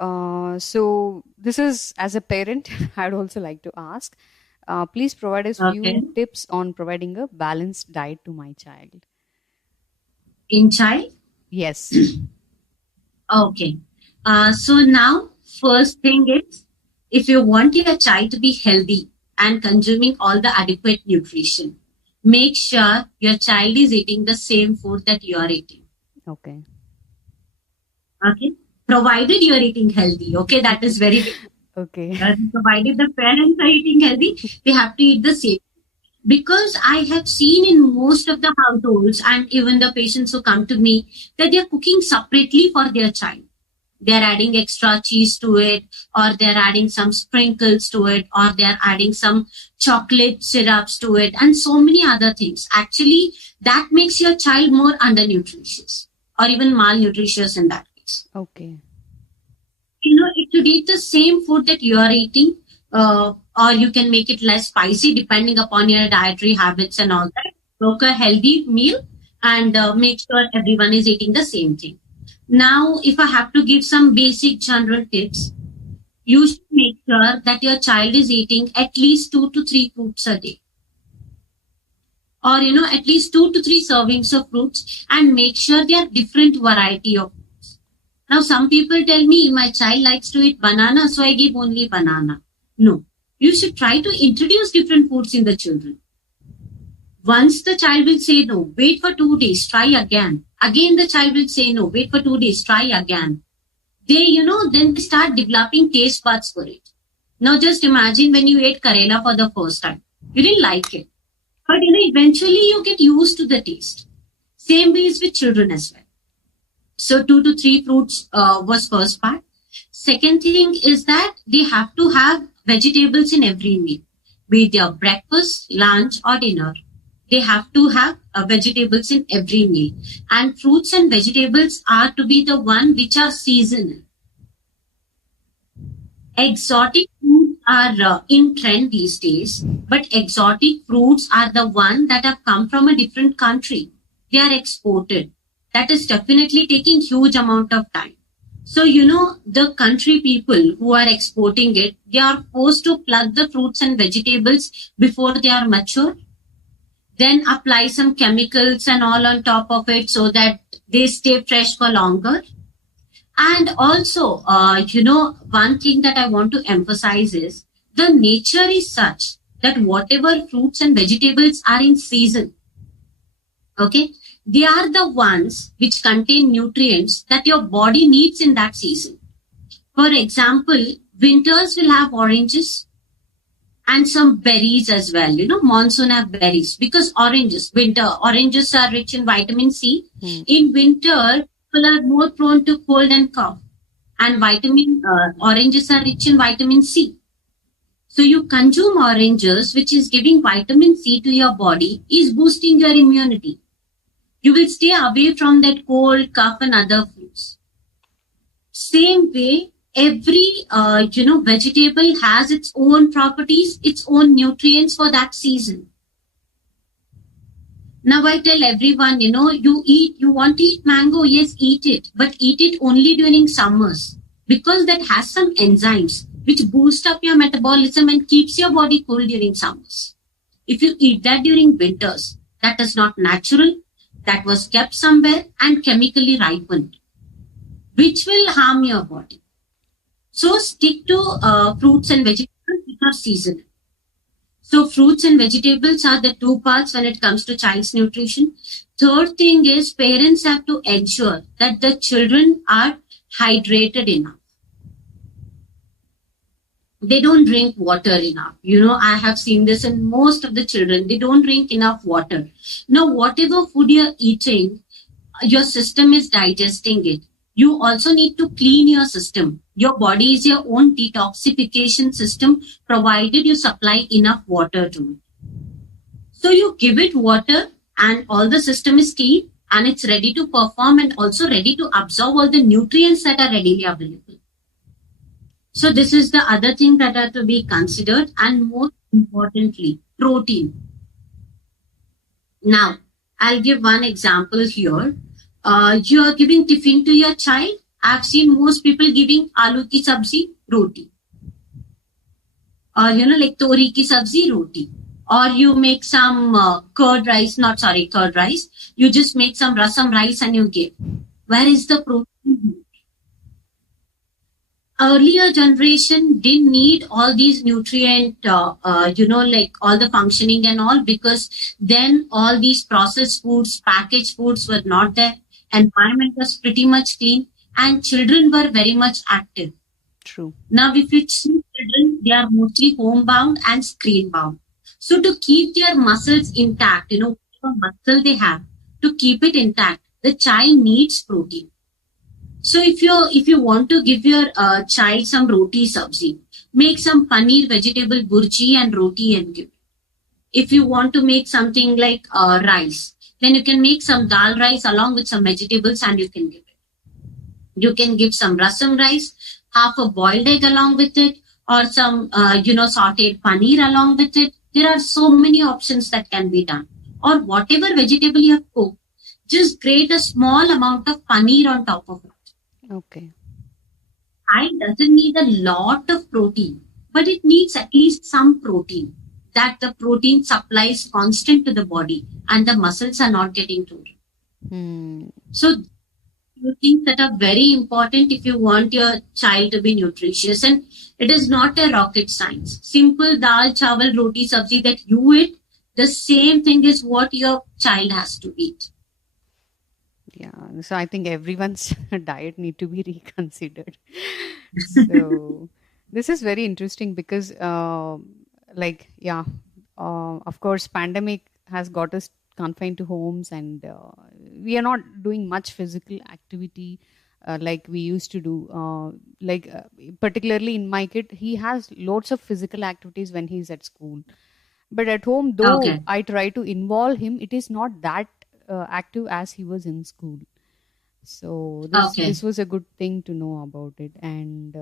So this is as a parent, I'd also like to ask. Please provide us Okay. few tips on providing a balanced diet to my child. In child? Yes. Okay. So now, first thing is, if you want your child to be healthy and consuming all the adequate nutrition, make sure your child is eating the same food that you are eating. Okay. Okay. Provided you are eating healthy. Okay. That is very big. Okay. Provided the parents are eating healthy, they have to eat the same. Because I have seen in most of the households and even the patients who come to me that they are cooking separately for their child. They're adding extra cheese to it, or they're adding some sprinkles to it, or they're adding some chocolate syrups to it, and so many other things. Actually, that makes your child more undernutritious or even malnutritious in that case. Okay. If you eat the same food that you are eating, or you can make it less spicy depending upon your dietary habits and all that. Cook a healthy meal and make sure everyone is eating the same thing. Now, if I have to give some basic general tips, you should make sure that your child is eating at least 2 to 3 fruits a day. Or, at least 2 to 3 servings of fruits, and make sure they are different variety of fruits. Now, some people tell me my child likes to eat banana, so I give only banana. No. You should try to introduce different foods in the children. Once the child will say no, wait for 2 days, try again. Again, the child will say no, wait for 2 days, try again. Then they start developing taste buds for it. Now, just imagine when you ate Karela for the first time. You didn't like it. But, eventually you get used to the taste. Same way is with children as well. So 2 to 3 fruits was first part. Second thing is that they have to have vegetables in every meal, be it their breakfast, lunch, or dinner. They have to have vegetables in every meal. And fruits and vegetables are to be the one which are seasonal. Exotic fruits are in trend these days, but exotic fruits are the one that have come from a different country. They are exported. That is definitely taking huge amount of time. So, the country people who are exporting it, they are forced to pluck the fruits and vegetables before they are mature, then apply some chemicals and all on top of it so that they stay fresh for longer. And also, one thing that I want to emphasize is the nature is such that whatever fruits and vegetables are in season, okay, they are the ones which contain nutrients that your body needs in that season. For example, winters will have oranges and some berries as well. Monsoon have berries because oranges are rich in vitamin C. In winter, people are more prone to cold and cough, and oranges are rich in vitamin C. So you consume oranges, which is giving vitamin C to your body, is boosting your immunity. You will stay away from that cold, cough, and other flus. Same way, every vegetable has its own properties, its own nutrients for that season. Now I tell everyone, you want to eat mango, yes, eat it, but eat it only during summers because that has some enzymes which boost up your metabolism and keeps your body cool during summers. If you eat that during winters, that is not natural, that was kept somewhere and chemically ripened, which will harm your body. So stick to fruits and vegetables which are seasonal. So fruits and vegetables are the two parts when it comes to child's nutrition. Third thing is parents have to ensure that the children are hydrated enough. They don't drink water enough. I have seen this in most of the children. They don't drink enough water. Now, whatever food you're eating, your system is digesting it. You also need to clean your system. Your body is your own detoxification system, provided you supply enough water to it. So you give it water and all the system is clean and it's ready to perform and also ready to absorb all the nutrients that are readily available. So this is the other thing that are to be considered, and most importantly, protein. Now, I'll give one example here. You are giving tiffin to your child. I've seen most people giving aloo ki sabzi, roti, or like tori ki sabzi, roti. Or you make some curd rice, not sorry, curd rice. You just make some rasam rice and you give. Where is the protein? Earlier generation didn't need all these nutrient, like all the functioning and all, because then all these processed foods, packaged foods were not there. Environment was pretty much clean and children were very much active. True. Now, if you see children, they are mostly homebound and screen bound. So to keep their muscles intact, whatever muscle they have, to keep it intact, the child needs protein. So if you want to give your child some roti sabzi, make some paneer vegetable burji and roti and give. If you want to make something like rice, then you can make some dal rice along with some vegetables and you can give it. You can give some rasam rice, half a boiled egg along with it, or some sautéed paneer along with it. There are so many options that can be done. Or whatever vegetable you have cooked, just grate a small amount of paneer on top of it. Okay. Child doesn't need a lot of protein, but it needs at least some protein. That the protein supply is constant to the body and the muscles are not getting too. So few things that are very important if you want your child to be nutritious, and it is not a rocket science. Simple dal, chawal, roti, sabzi that you eat, the same thing is what your child has to eat. Yeah, so I think everyone's diet need to be reconsidered. So this is very interesting because, of course, pandemic has got us confined to homes, and we are not doing much physical activity like we used to do. Particularly in my kid, he has lots of physical activities when he's at school, but at home, though Okay. I try to involve him, it is not that active as he was in school. So this Okay. this was a good thing to know about it. And